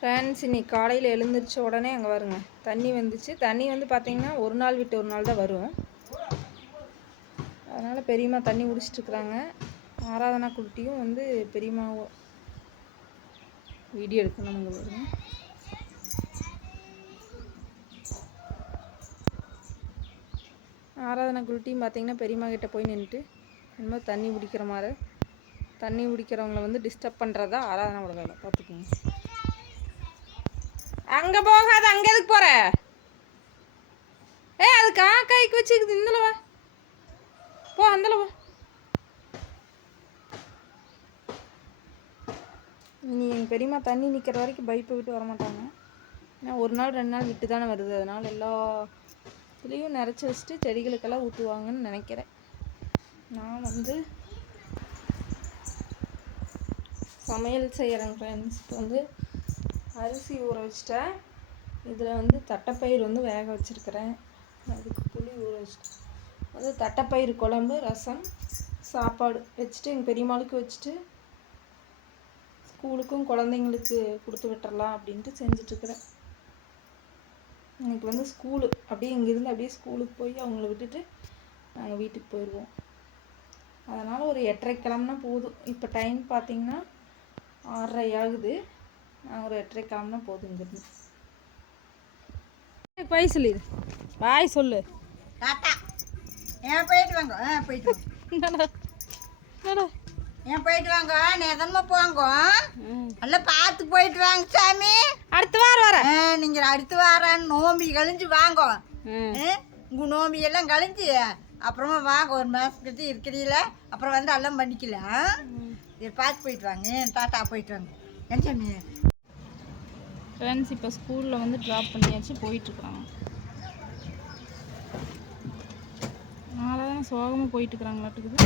Friends, இன்னைக்கு காலையில் எழுந்திரிச்ச உடனே அங்கே வருங்க தண்ணி வந்துச்சு. தண்ணி வந்து பார்த்திங்கன்னா ஒரு நாள் விட்டு ஒரு நாள் தான் வரும். அதனால் பெரியம்மா தண்ணி குடிச்சிட்ருக்குறாங்க. ஆராதனா குட்டியும் வந்து பெரியம்மாவும் வீடியோ எடுக்கணும். அங்கே வருங்க. ஆராதனா குட்டியும் பார்த்திங்கன்னா பெரியம்மா கிட்டே போய் நின்றுட்டு என்னமோ தண்ணி குடிக்கிற மாதிரி. தண்ணி குடிக்கிறவங்கள வந்து டிஸ்டர்ப் பண்ணுறதா ஆராதனாவோட வேலை. பார்த்துக்குங்க. அங்கே போகாத, அங்கே எதுக்கு போகிற? அது காக்காய்க்கு வச்சுக்குது. இந்தல வா, போ அந்தல வா. இனி எங்கள் பெரியம்மா தண்ணி நிற்கிற வரைக்கும் பைப்பை விட்டு வரமாட்டாங்க. ஏன்னா ஒரு நாள் 2 நாள் விட்டு தானே வருது. அதனால் எல்லா இதுலேயும் நிறச்சி வச்சுட்டு செடிகளுக்கெல்லாம் ஊற்றுவாங்கன்னு நினைக்கிறேன். நான் வந்து சமையல் செய்கிறேன் ஃப்ரெண்ட்ஸ். இப்போ வந்து அரிசி ஊற வச்சிட்டேன். இதில் வந்து தட்டைப்பயிர் வந்து வேக வச்சுருக்கிறேன். அதுக்கு புளி ஊற வச்சுட்டேன். அது தட்டைப்பயிர் குழம்பு, ரசம், சாப்பாடு வச்சுட்டு எங்கள் பெரியம்மாளுக்கு வச்சுட்டு ஸ்கூலுக்கும் குழந்தைங்களுக்கு கொடுத்து விட்டுறலாம் அப்படின்ட்டு செஞ்சிட்ருக்கிறேன். இன்றைக்கி வந்து ஸ்கூலு. அப்படியே இங்கேருந்து அப்படியே ஸ்கூலுக்கு போய் அவங்கள விட்டுட்டு நாங்கள் வீட்டுக்கு போயிடுவோம். அதனால் ஒரு 8:30 கிளம்புனா போதும். இப்போ டைம் பார்த்திங்கன்னா 6:30 ஆகுது. நான் ஒரு 8:30 கிளம்புனா போதும். இங்கேருந்து போய் சொல்லிடு, பாய் சொல்லு. ஏன் போயிட்டு வாங்க, போயிட்டு ஏன் போயிட்டு வாங்க, நேரமா போங்க. நல்லா பார்த்து போயிட்டு வாங்க சாமி. அடுத்த வாரம் வர நீங்கள் அடுத்த வாரம் நோம்பி கழிஞ்சு வாங்க. உங்கள் நோம்பி எல்லாம் கழிஞ்சு அப்புறமா வாங்க. ஒரு மாதத்துக்கு இருக்கிறீங்கள, அப்புறம் வந்து எல்லாம் பண்ணிக்கலாம். இது பார்த்து போயிட்டு வாங்க. டாட்டா போயிட்டு வாங்க. ஏன் சாமி ஃப்ரெண்ட்ஸ், இப்போ ஸ்கூலில் வந்து ட்ராப் பண்ணியாச்சு, போயிட்டுருக்குறாங்க. அதனால தான் சோகமாக போயிட்டுருக்குறாங்களாட்டுக்குது.